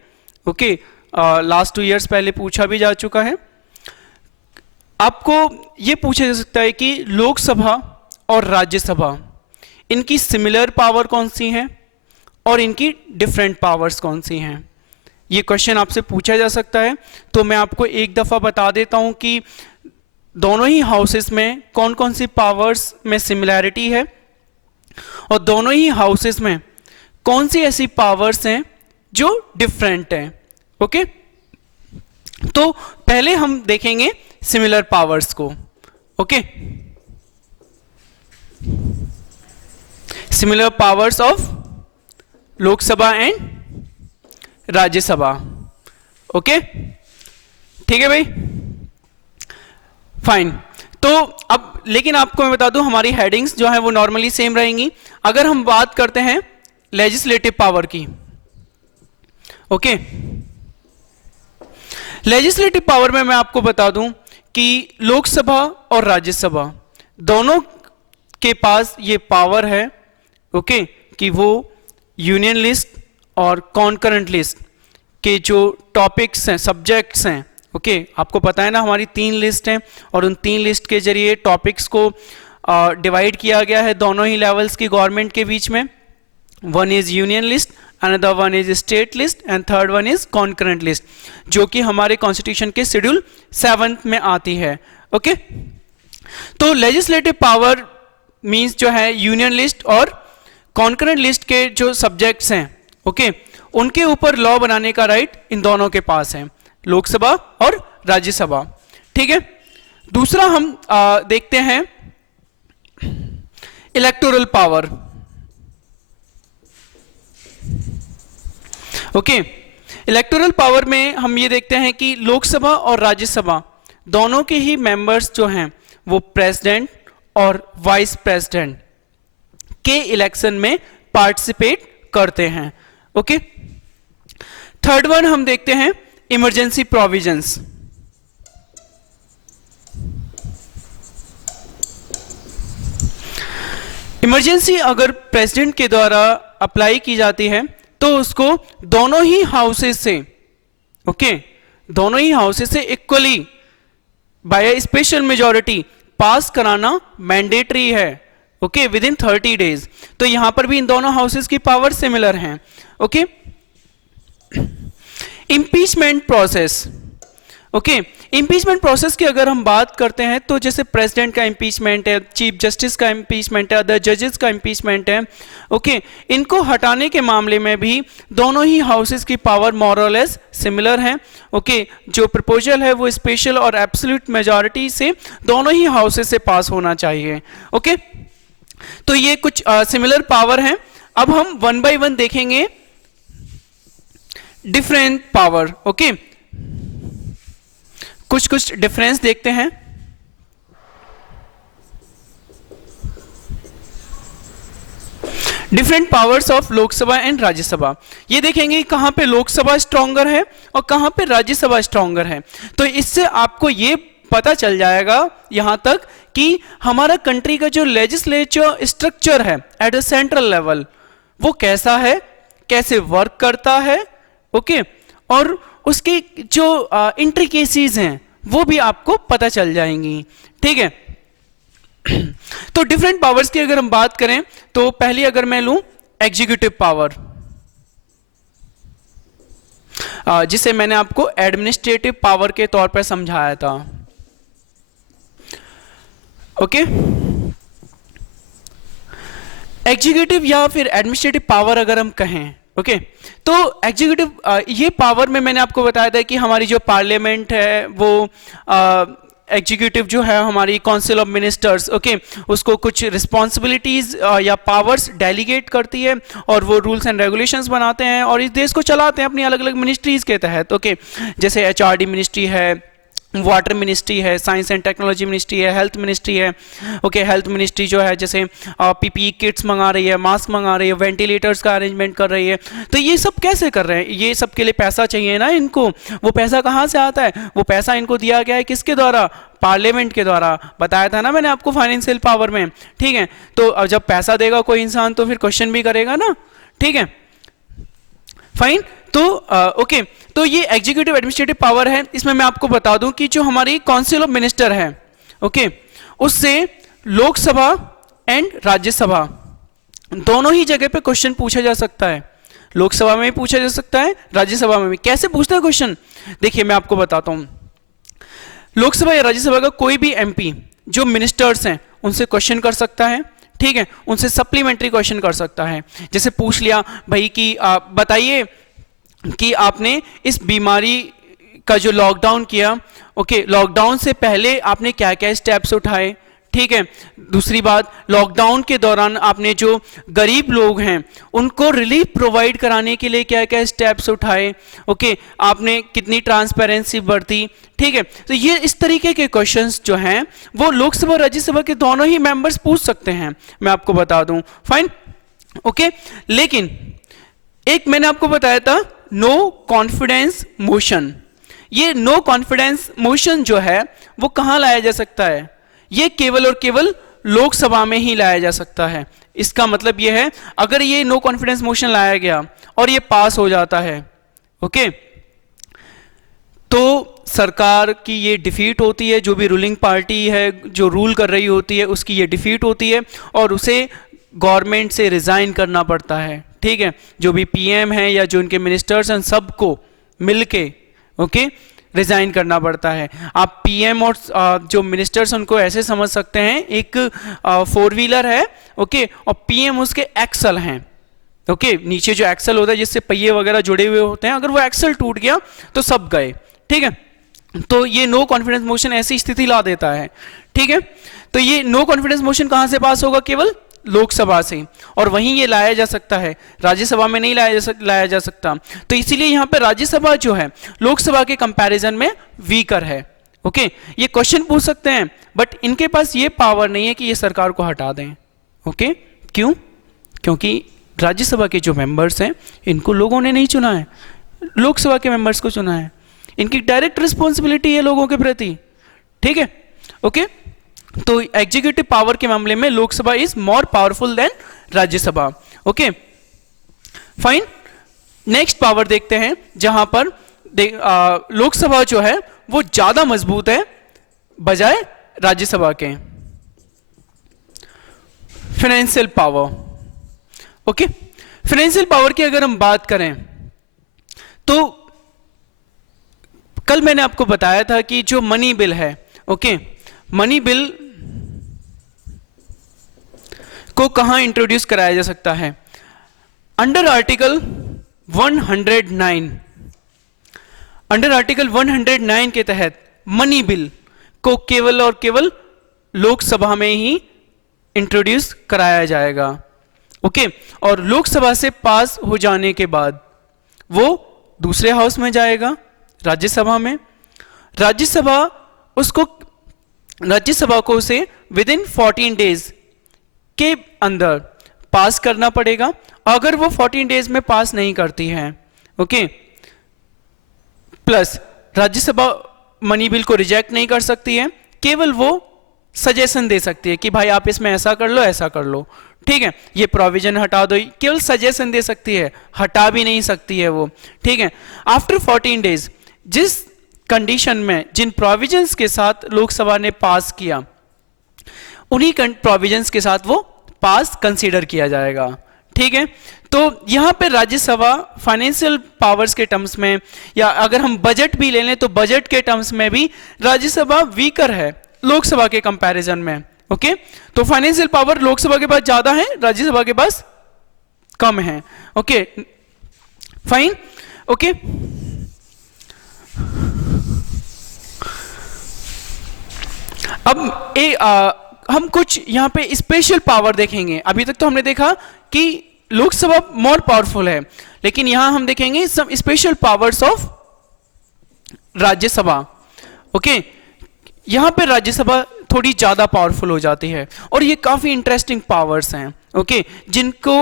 ओके, लास्ट 2 years पहले पूछा भी जा चुका है। आपको ये पूछा जा सकता है कि लोकसभा और राज्यसभा, इनकी सिमिलर पावर कौन सी हैं और इनकी डिफरेंट पावर्स कौन सी हैं। ये क्वेश्चन आपसे पूछा जा सकता है। तो मैं आपको एक दफ़ा बता देता हूं कि दोनों ही हाउसेस में कौन कौन सी पावर्स में सिमिलैरिटी है और दोनों ही हाउसेस में कौन सी ऐसी पावर्स हैं जो डिफरेंट हैं, ओके। तो पहले हम देखेंगे सिमिलर पावर्स को, okay. Similar powers of Lok Sabha and Rajya Sabha, okay, ठीक है भाई। फाइन, तो अब लेकिन आपको मैं बता दूं हमारी हेडिंग्स जो है वो नॉर्मली सेम रहेंगी। अगर हम बात करते हैं लेजिस्लेटिव पावर की, ओके, लेजिस्लेटिव पावर में मैं आपको बता दूं कि लोकसभा और राज्यसभा दोनों के पास ये पावर है, ओके, कि वो यूनियन लिस्ट और कॉन्करेंट लिस्ट के जो टॉपिक्स हैं, सब्जेक्ट्स हैं, ओके, आपको पता है ना हमारी 3 लिस्ट हैं और उन 3 लिस्ट के जरिए टॉपिक्स को डिवाइड किया गया है दोनों ही लेवल्स की गवर्नमेंट के बीच में। One is union list, another one is state list and third one is concurrent list, जो कि हमारे कॉन्स्टिट्यूशन के शेड्यूल 7 में आती है। ओके, तो लेजिस्लेटिव पावर मींस जो है यूनियन लिस्ट और कॉन्करेंट लिस्ट के जो सब्जेक्ट्स हैं, ओके, उनके ऊपर लॉ बनाने का राइट इन दोनों के पास है, लोकसभा और राज्यसभा। ठीक है, दूसरा हम देखते हैं electoral power. Okay, electoral power में हम ये देखते हैं कि लोकसभा और राज्यसभा दोनों के ही मेंबर्स जो हैं वो प्रेसिडेंट और वाइस प्रेसिडेंट के इलेक्शन में पार्टिसिपेट करते हैं। ओके, थर्ड वन हम देखते हैं इमरजेंसी प्रोविजंस। इमरजेंसी अगर प्रेसिडेंट के द्वारा अप्लाई की जाती है तो उसको दोनों ही हाउसेस से, ओके, दोनों ही हाउसेस से इक्वली बाय स्पेशल मेजॉरिटी पास कराना मैंडेटरी है। Okay, with in 30 days. तो यहां पर भी इन दोनों हाउसेस की पावर सिमिलर हैं। Okay, impeachment process. Okay, impeachment process की अगर हम बात करते हैं तो जैसे प्रेसिडेंट का इंपीचमेंट है, चीफ जस्टिस का इंपीचमेंट है, अदर जजेस का इंपीचमेंट है। ओके, इनको हटाने के मामले में भी दोनों ही हाउसेस की पावर मोर और लेस सिमिलर है। ओके, जो प्रपोजल है वो स्पेशल और एब्सोल्यूट मेजॉरिटी से दोनों ही हाउसेस से पास होना चाहिए। ओके, तो ये कुछ सिमिलर पावर हैं। अब हम वन बाय वन देखेंगे डिफरेंट पावर। ओके, कुछ डिफरेंस देखते हैं। Different powers of Lok Sabha and Rajya Sabha. ये देखेंगे कहां पे लोकसभा स्ट्रॉन्गर है और कहां पे राज्यसभा स्ट्रॉन्गर है। तो इससे आपको ये पता चल जाएगा यहां तक कि हमारा कंट्री का जो लेजिस्लेचर स्ट्रक्चर है एट अ सेंट्रल लेवल वो कैसा है, कैसे वर्क करता है। ओके, और उसके जो इंट्रिकेसीज हैं वो भी आपको पता चल जाएंगी। ठीक है, तो डिफरेंट पावर्स की अगर हम बात करें तो पहली अगर मैं लूं एग्जीक्यूटिव पावर, जिसे मैंने आपको एडमिनिस्ट्रेटिव पावर के तौर पर समझाया था। ओके, एग्जीक्यूटिव या फिर एडमिनिस्ट्रेटिव पावर अगर हम कहें, ओके, तो एग्जीक्यूटिव ये पावर में मैंने आपको बताया था कि हमारी जो पार्लियामेंट है वो एग्जीक्यूटिव जो है हमारी काउंसिल ऑफ मिनिस्टर्स, ओके, उसको कुछ रिस्पॉन्सिबिलिटीज या पावर्स डेलीगेट करती है और वो रूल्स एंड रेगुलेशंस बनाते हैं और इस देश को चलाते हैं अपनी अलग अलग मिनिस्ट्रीज के तहत। ओके, जैसे एचआरडी मिनिस्ट्री है, वाटर मिनिस्ट्री है, साइंस एंड टेक्नोलॉजी मिनिस्ट्री है, हेल्थ मिनिस्ट्री है। ओके, हेल्थ मिनिस्ट्री जो है जैसे पीपीई किट्स मंगा रही है, मास्क मंगा रही है, वेंटिलेटर्स का अरेंजमेंट कर रही है। तो ये सब कैसे कर रहे हैं? ये सब के लिए पैसा चाहिए ना इनको। वो पैसा कहाँ से आता है? वो पैसा इनको दिया गया है किसके द्वारा? पार्लियामेंट के द्वारा। बताया था ना मैंने आपको फाइनेंशियल पावर में। ठीक है, तो अब जब पैसा देगा कोई इंसान तो फिर क्वेश्चन भी करेगा ना। ठीक है, फाइन। तो ओके, तो ये एग्जीक्यूटिव एडमिनिस्ट्रेटिव पावर है। इसमें मैं आपको बता दूं कि जो हमारी काउंसिल ऑफ मिनिस्टर है, ओके, उससे लोकसभा एंड राज्यसभा दोनों ही जगह पे क्वेश्चन पूछा जा सकता है। लोकसभा में भी पूछा जा सकता है, राज्यसभा में भी। कैसे पूछता है क्वेश्चन? देखिए मैं आपको बताता हूं। लोकसभा या राज्यसभा का कोई भी एमपी जो मिनिस्टर्स हैं उनसे क्वेश्चन कर सकता है। ठीक है, उनसे सप्लीमेंट्री क्वेश्चन कर सकता है। जैसे पूछ लिया भाई कि बताइए कि आपने इस बीमारी का जो लॉकडाउन किया, ओके, लॉकडाउन से पहले आपने क्या क्या स्टेप्स उठाए। ठीक है, दूसरी बात, लॉकडाउन के दौरान आपने जो गरीब लोग हैं उनको रिलीफ प्रोवाइड कराने के लिए क्या क्या स्टेप्स उठाए। ओके, आपने कितनी ट्रांसपेरेंसी बरती। ठीक है, तो ये इस तरीके के क्वेश्चंस जो हैं वो लोकसभा और राज्यसभा के दोनों ही मेंबर्स पूछ सकते हैं, मैं आपको बता दूं। फाइन, ओके, लेकिन एक मैंने आपको बताया था नो कॉन्फिडेंस मोशन। ये नो कॉन्फिडेंस मोशन जो है वो कहां लाया जा सकता है? ये केवल और केवल लोकसभा में ही लाया जा सकता है। इसका मतलब ये है अगर ये नो कॉन्फिडेंस मोशन लाया गया और ये पास हो जाता है, ओके, तो सरकार की ये डिफीट होती है। जो भी रूलिंग पार्टी है जो रूल कर रही होती है उसकी ये डिफीट होती है और उसे गवर्नमेंट से रिजाइन करना पड़ता है। ठीक है, जो भी पीएम है या जो उनके मिनिस्टर्स हैं सबको मिलके ओके रिजाइन करना पड़ता है। आप पीएम और जो मिनिस्टर्स उनको ऐसे समझ सकते हैं, एक 4 व्हीलर है ओके, और पीएम उसके एक्सल हैं ओके, नीचे जो एक्सल होता है जिससे पहिए वगैरह जुड़े हुए होते हैं, अगर वो एक्सल टूट गया तो सब गए, ठीक है। तो ये नो कॉन्फिडेंस मोशन ऐसी स्थिति ला देता है, ठीक है। तो ये नो कॉन्फिडेंस मोशन कहां से पास होगा? केवल लोकसभा से, और वहीं ये लाया जा सकता है, राज्यसभा में नहीं लाया जा सकता। तो इसीलिए यहां पे राज्यसभा जो है लोकसभा के कंपैरिजन में वीकर है ओके। ये क्वेश्चन पूछ सकते हैं, बट इनके पास ये पावर नहीं है कि ये सरकार को हटा दें ओके। क्यों? क्योंकि राज्यसभा के जो मेंबर्स हैं इनको लोगों ने नहीं चुना है, लोकसभा के मेंबर्स को चुना है। इनकी डायरेक्ट रिस्पॉन्सिबिलिटी है लोगों के प्रति, ठीक है ओके। तो एग्जीक्यूटिव पावर के मामले में Lok Sabha is more powerful than Rajya Sabha okay fine. Next power देखते हैं जहां पर लोकसभा जो है वो ज्यादा मजबूत है बजाय राज्यसभा के। Financial power okay, financial power की अगर हम बात करें तो कल मैंने आपको बताया था कि जो मनी बिल है ओके, मनी बिल को कहां इंट्रोड्यूस कराया जा सकता है? अंडर आर्टिकल 109, अंडर आर्टिकल 109 के तहत मनी बिल को केवल और केवल लोकसभा में ही इंट्रोड्यूस कराया जाएगा ओके। और लोकसभा से पास हो जाने के बाद वो दूसरे हाउस में जाएगा, राज्यसभा में। राज्यसभा को उसे विद इन 14 डेज के अंदर पास करना पड़ेगा। अगर वो 14 डेज में पास नहीं करती है okay, plus Rajya Sabha money bill को रिजेक्ट नहीं कर सकती है, केवल वो सजेशन दे सकती है कि भाई आप इसमें ऐसा कर लो, ऐसा कर लो, ठीक है, ये प्रोविजन हटा दो, केवल सजेशन दे सकती है, हटा भी नहीं सकती है वो, ठीक है। आफ्टर 14 डेज जिस कंडीशन में जिन प्रोविजंस के साथ लोकसभा ने पास किया, उन्हीं प्रोविजंस के साथ वो पास कंसीडर किया जाएगा, ठीक है। तो यहां पे राज्यसभा फाइनेंशियल पावर्स के टर्म्स में, या अगर हम बजट भी ले लें तो बजट के टर्म्स में भी राज्यसभा वीकर है लोकसभा के कंपैरिजन में ओके। तो फाइनेंशियल पावर लोकसभा के पास ज्यादा है, राज्यसभा के पास कम है ओके फाइन ओके। अब हम कुछ यहां पे स्पेशल पावर देखेंगे। अभी तक तो हमने देखा कि लोकसभा मोर पावरफुल है, लेकिन यहां हम देखेंगे some special powers of Rajya Sabha okay. यहां पे राज्यसभा थोड़ी ज्यादा पावरफुल हो जाती है, और ये काफी इंटरेस्टिंग पावर्स हैं ओके, जिनको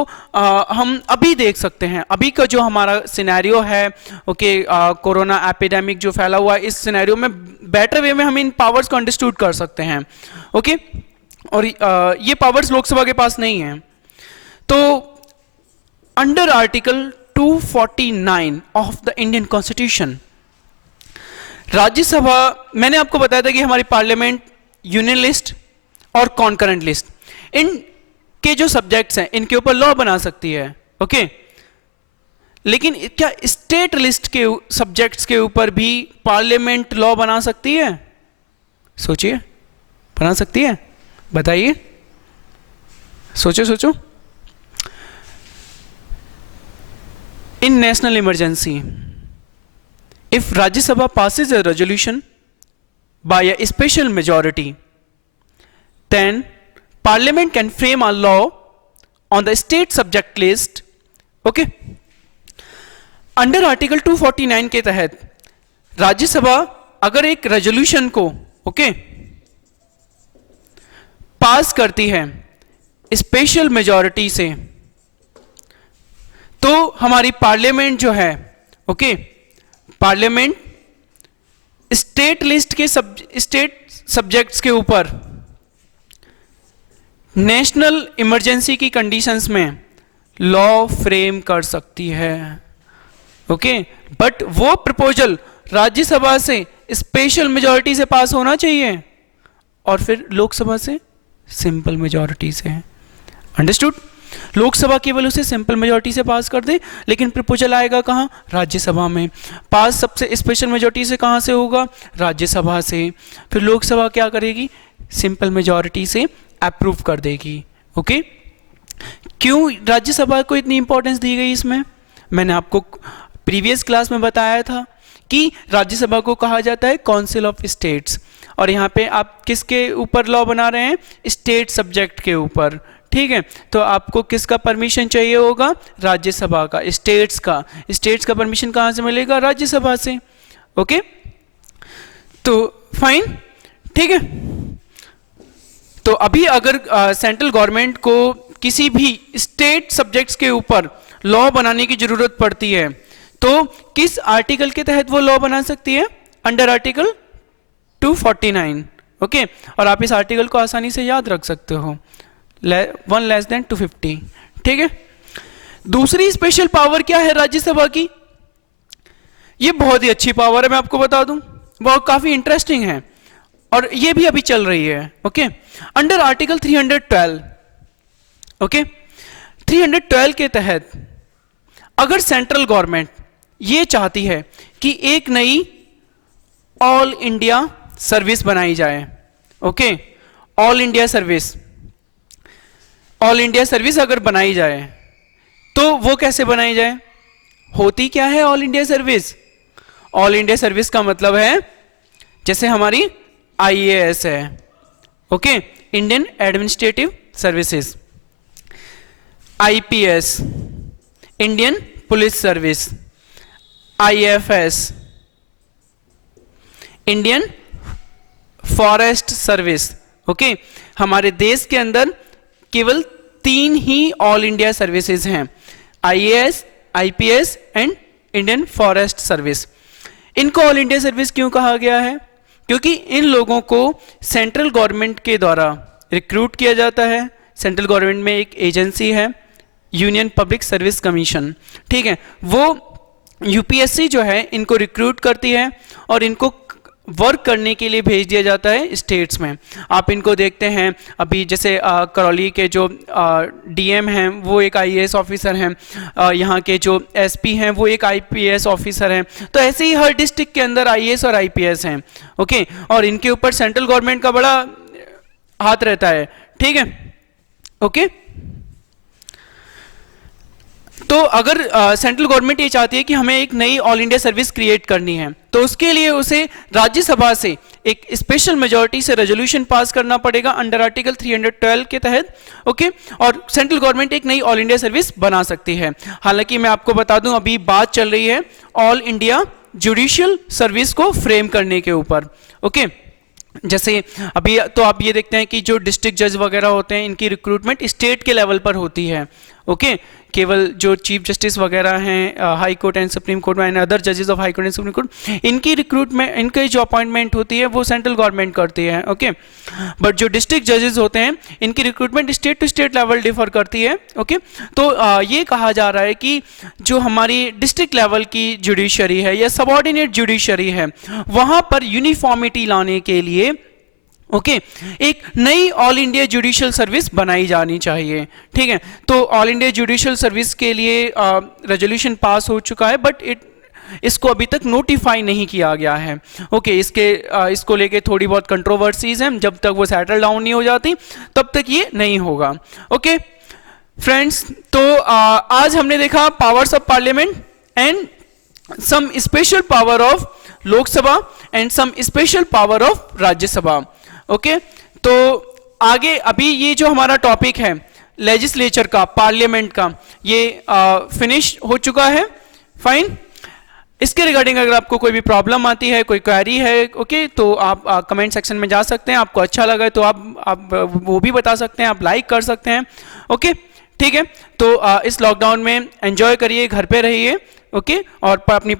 हम अभी देख सकते हैं। अभी का जो हमारा सिनेरियो है ओके, कोरोना एपिडेमिक जो फैला हुआ है, इस सिनेरियो में बेटर वे में हम इन पावर्स को अंडरस्टूड कर सकते हैं ओके। और ये पावर्स लोकसभा के पास नहीं है। तो under article 249 of the Indian constitution, Rajya Sabha, मैंने आपको बताया था कि हमारी पार्लियामेंट यूनियन लिस्ट और कॉन्करेंट लिस्ट, इन के जो सब्जेक्ट्स हैं इनके ऊपर लॉ बना सकती है ओके। लेकिन क्या स्टेट लिस्ट के सब्जेक्ट्स के ऊपर भी पार्लियामेंट लॉ बना सकती है? सोचिए, बना सकती है? बताइए, सोचो सोचो। In national emergency, if Rajya Sabha passes a resolution by a special majority, then Parliament can frame a law on the state subject list. Okay? Under Article 249 के तहत राज्य सभा अगर एक रेजोल्यूशन को पास करती है स्पेशल मेजॉरिटी से, तो हमारी पार्लियामेंट जो है पार्लियामेंट स्टेट लिस्ट के स्टेट सब्जेक्ट्स के ऊपर नेशनल इमरजेंसी की कंडीशंस में लॉ फ्रेम कर सकती है ओके। बट वो प्रपोजल राज्यसभा से स्पेशल मेजॉरिटी से पास होना चाहिए और फिर लोकसभा से सिंपल मेजॉरिटी से। अंडरस्टूड? लोकसभा केवल उसे सिंपल मेजॉरिटी से पास कर दे, लेकिन प्रपोजल आएगा कहाँ, राज्यसभा में। पास सबसे स्पेशल मेजॉरिटी से कहाँ से होगा, राज्यसभा से। फिर लोकसभा क्या करेगी, सिंपल मेजॉरिटी से अप्रूव कर देगी। ओके, क्यों राज्यसभा को इतनी इंपॉर्टेंस दी गई इसमें, मैंने आपको प्रीवियस क्लास में बताया था कि राज्यसभा को कहा जाता है काउंसिल ऑफ स्टेट्स, और यहाँ पे आप किसके ऊपर लॉ बना रहे हैं, स्टेट सब्जेक्ट के ऊपर। ठीक है, तो आपको किसका परमिशन चाहिए होगा, राज्यसभा का, स्टेट्स का। स्टेट्स का परमिशन कहाँ से मिलेगा, राज्यसभा से। ओके, तो फाइन, ठीक है। तो अभी अगर सेंट्रल गवर्नमेंट को किसी भी स्टेट सब्जेक्ट्स के ऊपर लॉ बनाने की जरूरत पड़ती है, तो किस आर्टिकल के तहत वो लॉ बना सकती है, अंडर आर्टिकल 249। ओके, और आप इस आर्टिकल को आसानी से याद रख सकते हो, 1 लेस देन 250। ठीक है, दूसरी स्पेशल पावर क्या है राज्यसभा की, ये बहुत ही अच्छी पावर है, मैं आपको बता दूं, बहुत काफी इंटरेस्टिंग है, और ये भी अभी चल रही है। ओके, अंडर आर्टिकल 312, ओके, 312 के तहत अगर सेंट्रल गवर्नमेंट ये चाहती है कि एक नई ऑल इंडिया सर्विस बनाई जाए, okay, all India service, all India service अगर बनाई जाए, तो वो कैसे बनाई जाए, होती क्या है all India service, all India service का मतलब है जैसे हमारी IAS है, okay, Indian administrative services, IPS, Indian police service, IFS, Indian forest service. Okay, हमारे देश के अंदर केवल 3 ही ऑल इंडिया सर्विसेज हैं, IAS, IPS and Indian forest service. इनको ऑल इंडिया सर्विस क्यों कहा गया है, क्योंकि इन लोगों को सेंट्रल गवर्नमेंट के द्वारा रिक्रूट किया जाता है। सेंट्रल गवर्नमेंट में एक एजेंसी है, यूनियन पब्लिक सर्विस कमीशन, ठीक है, वो UPSC जो है इनको रिक्रूट करती है और इनको वर्क करने के लिए भेज दिया जाता है स्टेट्स में। आप इनको देखते हैं अभी, जैसे करौली के जो DM हैं वो एक IAS ऑफिसर हैं, यहाँ के जो SP हैं वो एक IPS ऑफिसर हैं, तो ऐसे ही हर डिस्ट्रिक्ट के अंदर IAS और IPS हैं। ओके, और इनके ऊपर सेंट्रल गवर्नमेंट का बड़ा हाथ रहता है। ठीक है, ओके, तो अगर सेंट्रल गवर्नमेंट ये चाहती है कि हमें एक नई ऑल इंडिया सर्विस क्रिएट करनी है, तो उसके लिए उसे राज्यसभा से एक स्पेशल मेजॉरिटी से रेजोल्यूशन पास करना पड़ेगा अंडर आर्टिकल 312 के तहत। ओके, और सेंट्रल गवर्नमेंट एक नई ऑल इंडिया सर्विस बना सकती है। हालांकि मैं आपको बता दूं, अभी बात चल रही है ऑल इंडिया जुडिशियल सर्विस को फ्रेम करने के ऊपर। ओके, जैसे अभी तो आप ये देखते हैं कि जो डिस्ट्रिक्ट जज वगैरह होते हैं, इनकी रिक्रूटमेंट स्टेट के लेवल पर होती है। ओके, केवल जो चीफ जस्टिस वगैरह हैं high court and supreme court में, एंड अदर जजेस of high court and supreme court, इनकी रिक्रूटमेंट, इनकी जो अपॉइंटमेंट होती है वो सेंट्रल गवर्नमेंट करती है। ओके, बट जो डिस्ट्रिक्ट जजेस होते हैं इनकी recruitment state to state level differ करती है। ओके, तो ये कहा जा रहा है कि जो हमारी डिस्ट्रिक्ट लेवल की जुडिशरी है या सबऑर्डिनेट जुडिशरी है, वहाँ पर यूनिफॉर्मिटी लाने के लिए ओके, एक नई ऑल इंडिया जुडिशियल सर्विस बनाई जानी चाहिए। ठीक है, तो ऑल इंडिया जुडिशियल सर्विस के लिए रेजोल्यूशन पास हो चुका है, बट इसको अभी तक नोटिफाई नहीं किया गया है। ओके, इसको लेके थोड़ी बहुत कंट्रोवर्सीज हैं, जब तक वो सेटल डाउन नहीं हो जाती तब तक ये नहीं होगा। ओके फ्रेंड्स, तो आज हमने देखा powers of parliament and some special power of Lok Sabha and some special power of Rajya Sabha. Okay, तो आगे अभी ये जो हमारा टॉपिक है लेजिस्लेचर का, पार्लियामेंट का, ये फिनिश हो चुका है। फाइन, इसके रिगार्डिंग अगर आपको कोई भी प्रॉब्लम आती है, कोई क्वेरी है, ओके, तो आप कमेंट सेक्शन में जा सकते हैं। आपको अच्छा लगा तो आप वो भी बता सकते हैं, आप लाइक कर सकते हैं। ओके, ठीक है, तो इस लॉकडाउन में एंजॉय करिए, घर पे रहिए, ओके, और अपनी